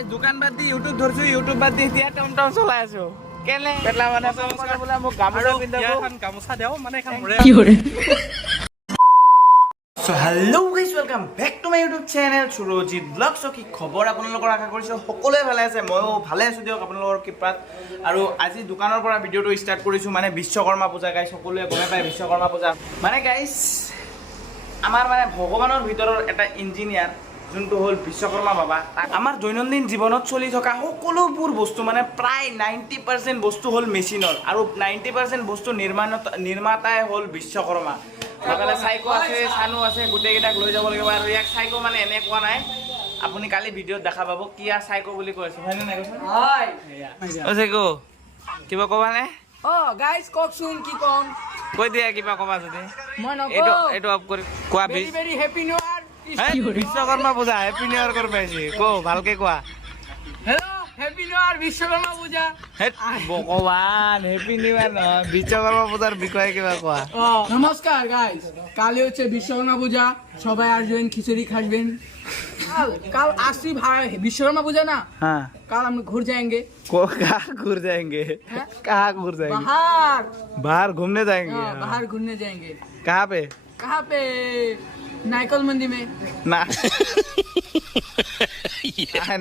Guys দোকান বাদ দি YouTube ধরছো ইউটিউব বাদ দি এতিয়া টমটম চলাই আছো কেলে পেটলা মানে নমস্কাৰ বোলা মোক গামোচা পিন্ধাব গামোচা দেও মানে এখন কি কৰে so hello guys welcome back to my YouTube channel Surajit blog so কি খবৰ আপোনালোকৰ আশা কৰিছো সকলোৱে ভালে আছে ময়ো ভালে আছো দিয়ক আপোনালোকৰ কৃপাত আৰু আজি দোকানৰ পৰা ভিডিওটো ষ্টাৰ্ট কৰিছো মানে বিশ্বকৰ্মা পূজা গাইস সকলোৱে গমে পায় বিশ্বকৰ্মা পূজা মানে গাইস আমাৰ মানে ভগৱানৰ ভিতৰৰ এটা ইঞ্জিনিয়াৰ যোনটো হল বিশ্বকৰ্মা বাবা আমাৰ দৈনন্দিন জীৱনত চলি থকা সকলোবোৰ বস্তু মানে প্ৰায় 90% বস্তু হল মেচিনৰ আৰু 90% বস্তু নিৰ্মাতাই হল বিশ্বকৰ্মা লগতে চাইকো আছে সানু আছে গোটেইকেইটাক লৈ যাব লাগিব আৰু ইয়াক চাইকো মানে এনে কোৱা নাই আপুনি কালি ভিডিঅ'ত দেখা পাব কিয়া চাইকো বুলি কৈছে হয়নে নাই কৈছে হয় ও চাইকো কিবা ক'বা নে গাইস ককচোন কি কম কৈ দিয়া কিবা ক'বা যদি মই এইটো অফ কৰি কোৱা ভেৰি হ্যাপি নিউ ইয়াৰ বিশ্বকৰ্মা পূজা হেপী নিউ ইয়াৰ কৰি পাইছি কো ভালকে কোৱা হেল্ল' হ্যাপি নিউ ইয়াৰ বিশ্বকৰ্মা পূজা ভগৱান হেপী নিউ ইয়াৰ নহয় বিশ্বকৰ্মা পূজাৰ বিষয়ে কিবা কোৱা নমস্কার গাইস কালে হচ্ছে বিশ্বকর্মা পূজা সবাই আসবেন খিচুড়ি খাবেন কাল আসছি ভাই বিশ্বকর্মা পূজা না हाँ কাল हम घूर जाएंगे को कहाँ घूर जाएंगे हैं? कहाँ घूर जाएंगे बाहर बाहर घूमने जाएंगे हाँ, बाहर घूमने जाएंगे कहाँ पे कहाँ पे नाइकल मंदिर में ना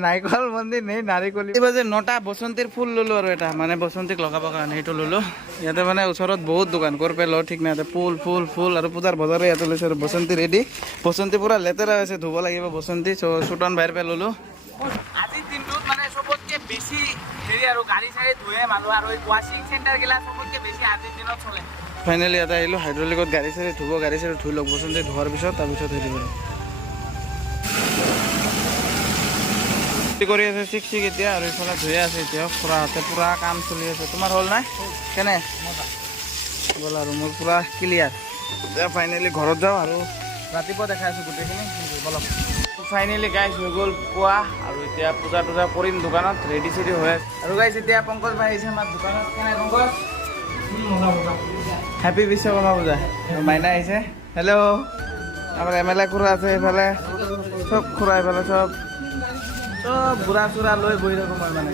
নাৰিকল মন্দিৰ নেই নাৰিকলি এই বাজে 9টা বসন্তীৰ ফুল ললো আৰু এটা মানে বসন্তীক লগাব কাৰণে এইটো ললো ইয়াতে মানে ওচৰত বহুত দোকান কৰপে ল ঠিক নাই ফুল ফুল ফুল আৰু পূজাৰ বজাৰে ইয়াতে লৈছে আৰু বসন্তী ৰেডি বসন্তী পুৰা লেতেৰা হৈছে ধুব লাগিব বসন্তী চুটন বাহিৰ পে ললো আজিৰ দিনটোত মানে চবতকে বেছি হেৰি আৰু গাড়ী চাড়ী ধুৱে মানুহ আৰু এই ৱাশ্বিং চেণ্টাৰ গিলা চবতকে বেছি আজিৰ দিনত চলে ফাইনেলি ইয়াতে আহিলো হাইড্ৰলিকত গাড়ী চাড়ী ধুব গাড়ী চাড়ী ধুই লওক বসন্তী ধোৱাৰ পিছত তাৰপিছত হেৰি কৰিম কৰি আছে চিক এতিয়া আৰু এইফালে ধুয়ে আছে এতিয়া খুৰাহঁতে পুৰা কাম চলি আছে তোমাৰ হ'ল নাই কেনে ব'ল আৰু মোৰ পুৰা ক্লিয়াৰ এতিয়া ফাইনেলি ঘৰত যাওঁ আৰু ৰাতিপুৱা দেখাই আছোঁ গোটেইখিনি বলক ফাইনেলি গাইজ হৈ গ'ল পুৱা আৰু এতিয়া পূজা টূজা কৰিম দোকানত ৰেডি চেডি হৈ আছে আৰু গাইজ এতিয়া পংকজ ভাই আহিছে আমাৰ দোকানত কেনে পংকজ হেপী বিশ্বকৰ্মা পূজা মাইনা আহিছে হেল্ল' আমাৰ MLA খুৰা আছে এইফালে চব খুৰা এইফালে চব চব বুঢ়া চুৰা লৈ বহি থাকোঁ মই মানে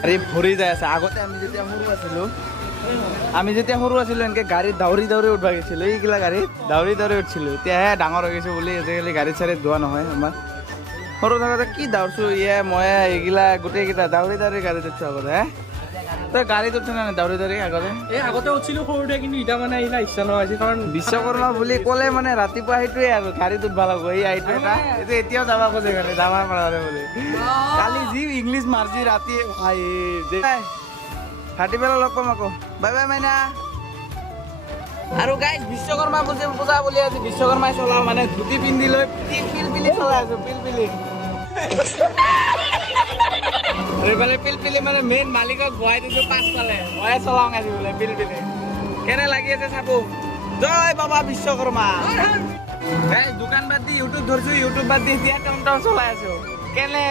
গাড়ী ভৰি যাই আছে আগতে আমি যেতিয়া সৰু আছিলোঁ এনেকৈ গাড়ীত দাউৰি উঠবা গৈছিলোঁ এইগিলা গাড়ীত দাউৰি উঠিছিলোঁ এতিয়াহে ডাঙৰ হৈ গৈছোঁ বুলি আজিকালি গাড়ী চাড়ীত যোৱা নহয় আমাৰ সৰু থাকোঁতে কি দাউৰছোঁ মই এইগিলা গোটেইকেইটা দাউৰি গাড়ীত উঠছোঁ আগতে তই গাড়ীত উঠছ নাই দাউৰি আগতে আগতে উঠিলোঁ সৰুতে কিন্তু এতিয়া মানে আহিলা ইচ্ছা নহয় কাৰণ বিশ্বকৰ্মা বুলি ক'লে মানে ৰাতিপুৱা সেইটোৱে আৰু গাড়ীত উঠবা লাগব এই আইটো এটা এইটো এতিয়াও যাব খোজে কাৰণে যাব পৰা বুলি কালি যি ইংলিছ মাৰছি ৰাতি ফাটি পেলাই লগ পাম আকৌ বাই বাই মাইনা আৰু গাইজ বিশ্বকৰ্মা পূজা বুলি আজি বিশ্বকৰ্মাই চলাওঁ মানে ধুতি পিন্ধি লৈ পিলপিলি চলাই আছো পিলপিলি এইফালে পিলপিলি মানে মেইন মালিকক বহাই দিছোঁ পাছফালে ময়ে চলাওঁ আজি বোলে পিলপিলি কেনে লাগি আছে চাবো জয় বাবা বিশ্বকৰ্মা দোকান বাদ দি ইউটিউব ধৰছো ইউটিউব বাদ দি এতিয়া টমটম চলাই আছো কেনে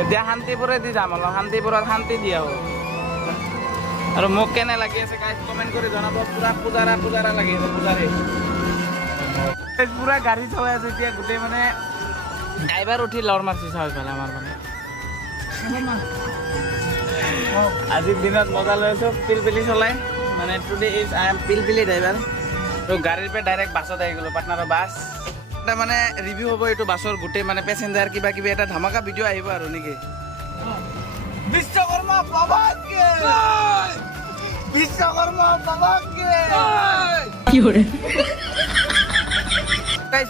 এতিয়া শান্তিপুৰে দি যাম অলপ শান্তিপুৰত শান্তি দিয়া হ'ব আৰু মোক কেনে লাগি আছে গাইজ কমেণ্ট কৰি জনাব পুৰা পূজাৰা লাগি আছে পূজাৰী পুৰা গাড়ী চলাই আছে এতিয়া গোটেই মানে ড্ৰাইভাৰ উঠি লৰ মাৰছি চাই পেলাই আমাৰ মানে আজিৰ দিনত মজা লৈ আছোঁ পিলপিলি চলাই মানে টুডে ইজ আই এম পিলপিলি ড্ৰাইভাৰ তো গাড়ীৰ পৰা ডাইৰেক্ট বাছত আহি গ'লোঁ পাটনাৰৰ বাছ এটা মানে ৰিভিউ হ'ব এইটো বাছৰ গোটেই মানে পেচেঞ্জাৰ কিবা কিবি এটা ধামাকা ভিডিঅ' আহিব আৰু নেকি বিশ্বকৰ্মা বাবাকে বিশ্বকৰ্মা বাবাকে কি কৰে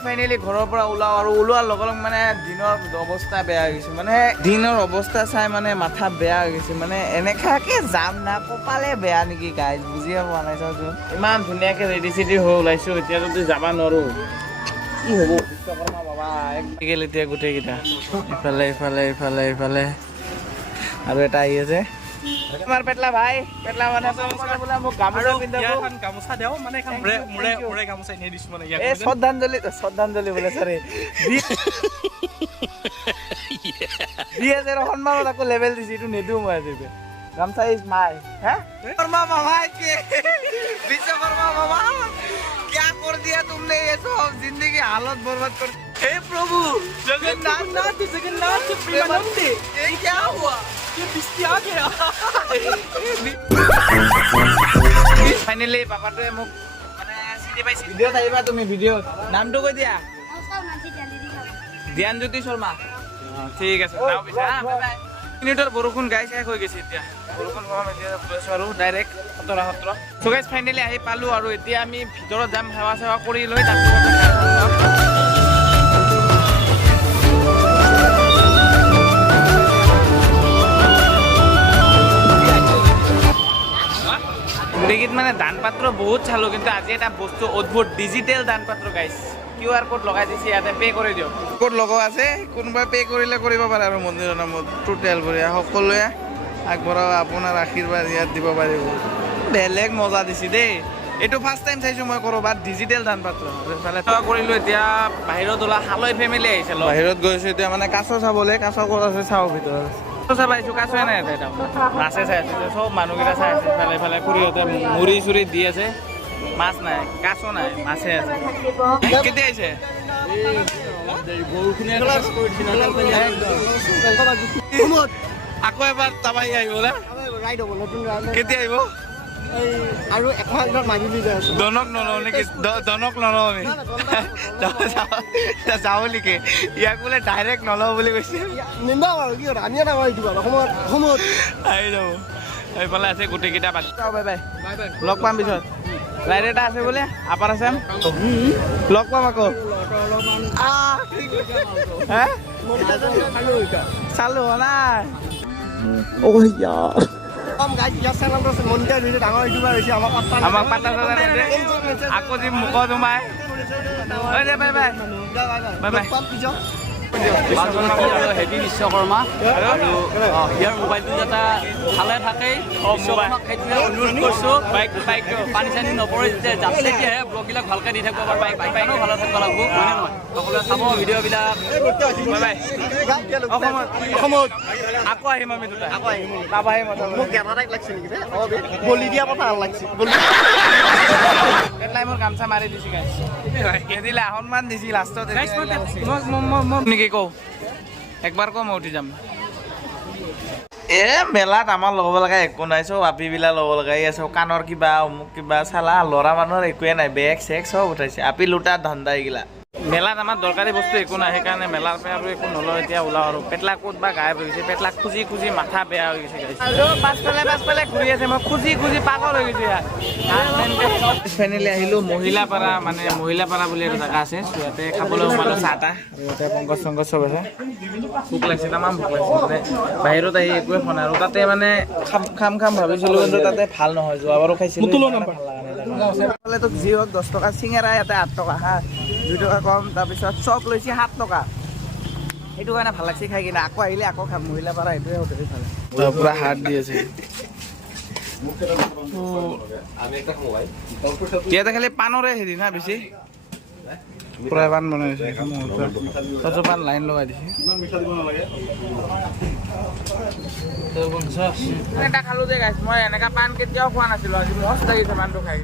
ফাইনেলি ঘৰৰ পৰা ওলাওঁ আৰু ওলোৱাৰ লগে লগে মানে দিনৰ অৱস্থা বেয়া হৈ গৈছে মানে দিনৰ অৱস্থা চাই মানে মাথা বেয়া হৈ গৈছে মানে এনেকুৱাকে যাম না কপালে বেয়া নেকি গাইজ বুজিয়ে পোৱা নাই চাওঁচোন ইমান ধুনীয়াকৈ ৰেডি চেডি হৈ ওলাইছোঁ এতিয়া যদি যাব নোৱাৰোঁ কি হ'ব বিশ্বকৰ্মা বাবা একদিন এতিয়া গোটেইকেইটা ইফালে আৰু এটা আহি আছে আমাৰ পেটলা ভাই পেটলা মানে বোলে মোক গামোচা পিন্ধাব গামোচা দেও মানে এখন মোৰে গামোচা এনে দিছোঁ মানে এই শ্ৰদ্ধাঞ্জলি বোলে চৰি দি আছে সন্মানত আকৌ লেভেল দিছে এইটো নিদিওঁ মই আজি গামছা ইজ মাই বিশ্বকৰ্মা বাবা বিশ্বকৰ্মা বাবা क्या कर दिया तुमने ये सब जिंदगी हालत बर्बाद कर हे प्रभु जगन्नाथ जगन्नाथ प्रेमानंदे ये क्या हुआ ये बिस्ती आ गया फाइनली पापाটোৱে মোক মানে চিনি পাইছে ভিডিঅ'ত আহিবা তুমি ভিডিঅ'ত নামটো কৈ দিয়া জ্ঞানজ্যোতি শৰ্মা ঠিক আছে যাওঁ পিছে বাই বাই মিনিটৰ বৰষুণ গাই শেষ হৈ গৈছে এতিয়া বৰষুণ কম এতিয়া গৈছোঁ আৰু ডাইৰেক্ট খতৰা সত্ৰ চ' গাইজ ফাইনেলি আহি পালোঁ আৰু এতিয়া আমি ভিতৰত যাম সেৱা চেৱা কৰি লৈ গোটেইকেইট মানে দান পাত্ৰ বহুত চালোঁ কিন্তু আজি এটা বস্তু অদ্ভুত ডিজিটেল দান পাত্ৰ গাইছ QR কোড লগাই দিছে ইয়াতে পে' কৰি দিয়ক কোড লগোৱা আছে কোনোবাই পে' কৰিলে কৰিব পাৰে আৰু মন্দিৰৰ নামত টোটেল কৰি সকলোৱে আগবঢ়াব আপোনাৰ আশীৰ্বাদ ইয়াত দিব পাৰিব বেলেগ মজা দিছে দেই এইটো ফাৰ্ষ্ট টাইম চাইছোঁ মই ক'ৰবাত ডিজিটেল দান পাত্ৰ এইফালে সেৱা কৰিলোঁ এতিয়া বাহিৰত ওলা হালৈ ফেমিলি আহিছে বাহিৰত গৈছোঁ এতিয়া মানে কাছ চাবলৈ কাছ ক'ত আছে চাওঁ ভিতৰত চাব আহিছোঁ কাছয়ে নাই ইয়াতে মাছে চাই আছে চব মানুহকেইটা চাই আছে ইফালে ইফালে খুৰীহঁতে মুড়ি চুৰি দি আছে মাছ নাই কাছ নাই মাছে আছে কেতিয়া আহিছে আকৌ এবাৰ তাবাই আহিব কেতিয়া আহিব আৰু এখন মাজুলী যায় আছো দনক নলওঁ নেকি দনক নলওঁ আমি যাওঁ নেকি ইয়াক বোলে ডাইৰেক্ট নলওঁ বুলি কৈছে নিন্দা আৰু কি আনিয়ে নাপাওঁ এইটো অসমত আহি যাব এইফালে আছে গোটেইকেইটা বাজি যাওঁ বাই বাই লগ পাম পিছত ৰাইড এটা আছে বোলে আপাৰ আছাম লগ পাম আকৌ চালো নাই আমাক পাতা আকৌ যি মুখত সোমাই bye bye bye bye heavy Vishwakarma আৰু ইয়াৰ মোবাইলটো যাতে ভালে থাকে বিশ্বকৰ্মাক সেইটোৱে অনুৰোধ কৰিছোঁ বাইক পানী চানী নপৰে যেতিয়া যাতে তেতিয়াহে ব্লগবিলাক ভালকৈ দি থাকিব পাৰিব বাইকখনো ভালে থাকিব লাগিব হয় নে নহয় সকলোৱে চাব ভিডিঅ'বিলাক বাই অসমত আকৌ আহিম আমি দুটা আকৌ আহিম তাবাই মোক গেটাটাইক লাগছে নেকি বলি দিয়া কথা লাগছে পেটলাই মোৰ গামছা মাৰি দিছে গাইছ দিলে সন্মান দিছি লাষ্টত নেকি কওঁ একবাৰ কওঁ মই উঠি যাম মেলাত আমাৰ ল'ব লগা একো নাই চব আপিবিলাক ল'ব লগা আছে কাণৰ কিবা অমুক কিবা চালা ল'ৰা মানুহৰ একোৱে নাই বেগ চেগ চব উঠাইছে আপি লুটা ধান্দা এইগিলা মেলাত আমাৰ দৰকাৰী বস্তু একো নাই সেইকাৰণে মেলাৰ পৰা আৰু একো নলওঁ এতিয়া ওলাওঁ আৰু পেটলা ক'ত বা গায়ব হৈ গৈছে পেটলা খুজি খুজি মাথা বেয়া হৈ গৈছে আৰু পাছফালে ঘূৰি আছে মই খুজি পাগল হৈ গৈছে ফাইনেলি আহিলোঁ মহিলাপাৰা মানে মহিলাপাৰা বুলি এটা জেগা আছে ইয়াতে খাবলৈ পালোঁ চাহ তাহ ইয়াতে পংকজ চংকজ চব আছে ভোক লাগিছে তামাম ভোক লাগিছে মানে বাহিৰত আহি একোৱে খোৱা নাই আৰু তাতে মানে খাম ভাবিছিলোঁ কিন্তু তাতে ভাল নহয় যোৱাবাৰো খাইছিলোঁ ভাল লগা নাই যি হওক 10 টকা চিঙেৰা ইয়াতে 8 টকা হা 2 টকা কম তাৰপিছত চপ লৈছে 7 টকা সেইটো কাৰণে ভাল লাগছে খাই কিনে আকৌ আহিলে আকৌ খাম মহিলা পাৰা এইটোৱে হোটেল খালে পুৰা হাত দি আছে ইয়াতে খালি পাণৰে হেৰি না বেছি পুৰা পাণ বনাইছে তাতো পাণ লাইন লগাই দিছে এটা খালো যে গাইছ মই এনেকা পাণ কেতিয়াও খোৱা নাছিলো আজি মস্ত লাগিছে পাণটো খাই